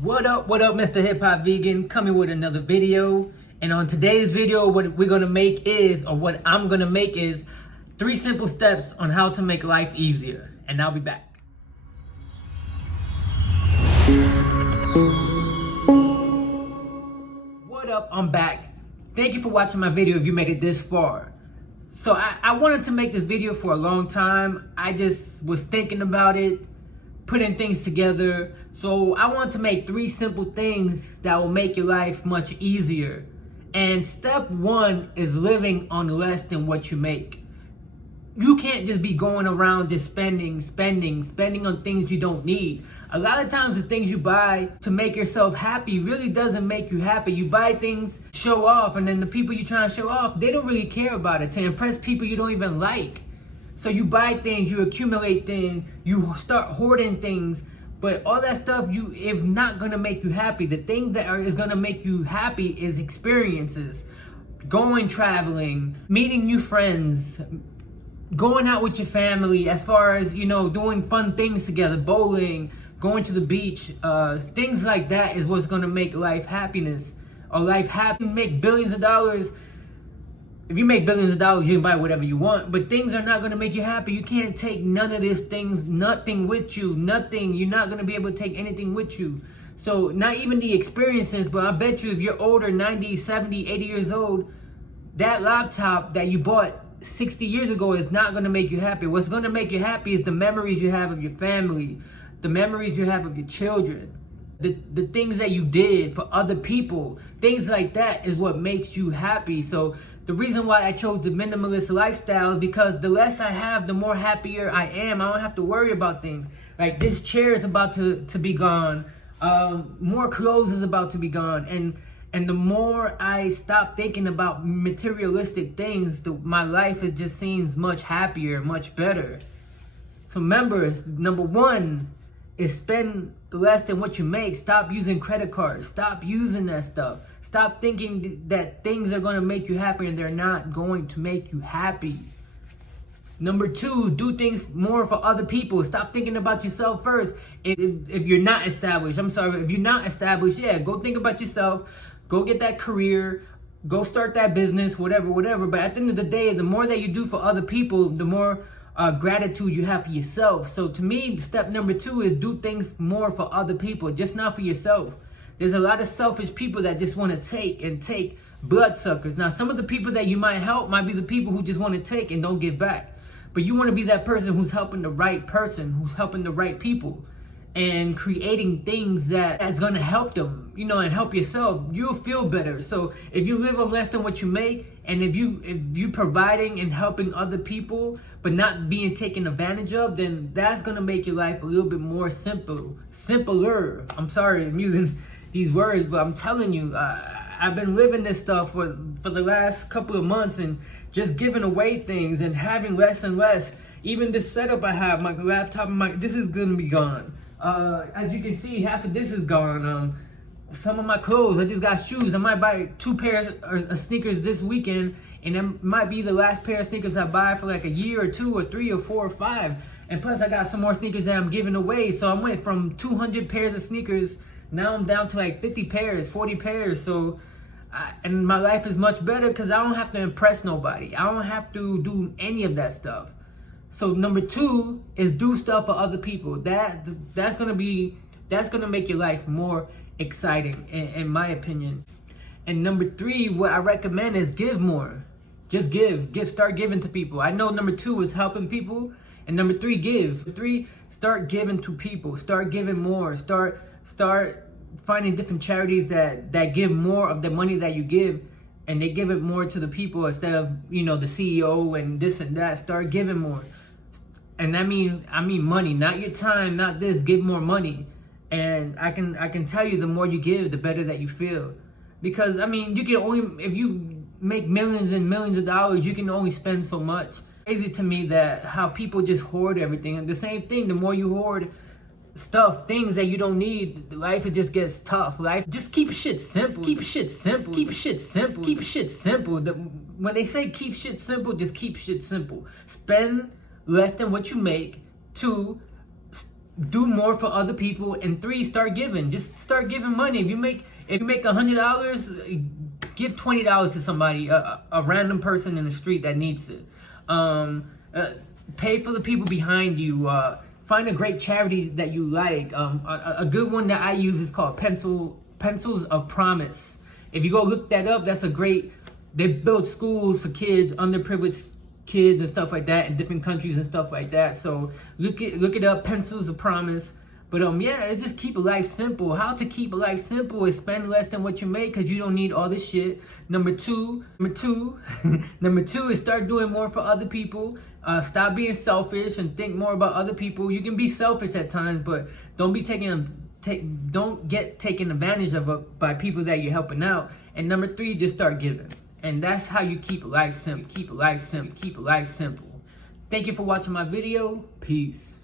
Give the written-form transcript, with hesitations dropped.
What up, Mr. Hip Hop Vegan, coming with another video. And on today's video, what we're gonna make is, or what I'm gonna make is, 3 simple steps on how to make life easier. And I'll be back. What up, I'm back. Thank you for watching my video if you made it this far. So I wanted to make this video for a long time. I just was thinking about it, putting things together. So I want to make 3 simple things that will make your life much easier. And step 1 is living on less than what you make. You can't just be going around just spending on things you don't need. A lot of times the things you buy to make yourself happy really doesn't make you happy. You buy things, show off, and then the people you try to show off, they don't really care about it, to impress people you don't even like. So you buy things, you accumulate things, you start hoarding things, but all that stuff is not gonna make you happy. The thing that is gonna make you happy is experiences. Going traveling, meeting new friends, going out with your family, as far as, doing fun things together, bowling, going to the beach, things like that is what's gonna make life happiness, or life happy. Make billions of dollars. If you make billions of dollars, you can buy whatever you want, but things are not gonna make you happy. You can't take none of these things, nothing with you, nothing. You're not gonna be able to take anything with you. So not even the experiences, but I bet you if you're older, 90, 70, 80 years old, that laptop that you bought 60 years ago is not gonna make you happy. What's gonna make you happy is the memories you have of your family, the memories you have of your children, the things that you did for other people. Things like that is what makes you happy. So the reason why I chose the minimalist lifestyle is because the less I have, the more happier I am. I don't have to worry about things. Like this chair is about to be gone. More clothes is about to be gone. And the more I stop thinking about materialistic things, my life just seems much happier, much better. So remember, number 1 is spend less than what you make. Stop using credit cards. Stop using that stuff. Stop thinking that things are going to make you happy and they're not going to make you happy. Number 2, do things more for other people. Stop thinking about yourself first. If you're not established, if you're not established, go think about yourself. Go get that career, go start that business, whatever. But at the end of the day, the more that you do for other people, the more gratitude you have for yourself. So to me, step number 2 is do things more for other people, just not for yourself. There's a lot of selfish people that just want to take bloodsuckers. Now, some of the people that you might help might be the people who just want to take and don't give back. But you want to be that person who's helping the right person, who's helping the right people, and creating things that's gonna help them, and help yourself. You'll feel better. So if you live on less than what you make, and if you providing and helping other people, but not being taken advantage of, then that's gonna make your life a little bit more simpler. I'm sorry I'm using these words, but I'm telling you, I've been living this stuff for the last couple of months, and just giving away things and having less and less. Even this setup I have, my laptop, this is gonna be gone. As you can see, half of this is gone. Some of my clothes, I just got shoes. I might buy 2 pairs of sneakers this weekend, and it might be the last pair of sneakers I buy for like a year or 2 or 3 or 4 or 5. And plus I got some more sneakers that I'm giving away. So I went from 200 pairs of sneakers, now I'm down to like 50 pairs, 40 pairs. So, and my life is much better because I don't have to impress nobody. I don't have to do any of that stuff. So number 2 is do stuff for other people. That's gonna make your life more exciting, in my opinion. And number 3, what I recommend is give more. Just give, start giving to people. I know number 2 is helping people, and number 3, give. 3, start giving to people. Start giving more. Start finding different charities that give more of the money that you give, and they give it more to the people instead of the CEO and this and that. Start giving more. And I mean money, not your time, not this. Give more money. And I can tell you, the more you give, the better that you feel. Because you can only, if you make millions and millions of dollars, you can only spend so much. It's crazy to me that how people just hoard everything. And the same thing, the more you hoard things that you don't need, life it just gets tough. Life, just keep shit simple. Keep shit simple. Keep shit simple. Keep shit simple. When they say keep shit simple, just keep shit simple. Spend less than what you make. 2, do more for other people, and 3, start giving. Just start giving money. If you make $100, give $20 to somebody, a random person in the street that needs it. Pay for the people behind you. Find a great charity that you like. A good one that I use is called Pencils of Promise. If you go look that up, that's a great. They build schools for kids, underprivileged kids and stuff like that in different countries and stuff like that. So look it up, Pencils of Promise. But yeah, just keep life simple. How to keep life simple is spend less than what you make, because you don't need all this shit. Number two is start doing more for other people. Stop being selfish and think more about other people. You can be selfish at times, but don't get taken advantage of by people that you're helping out. And number 3, just start giving. And that's how you keep life simple. Keep life simple. Keep life simple. Thank you for watching my video. Peace.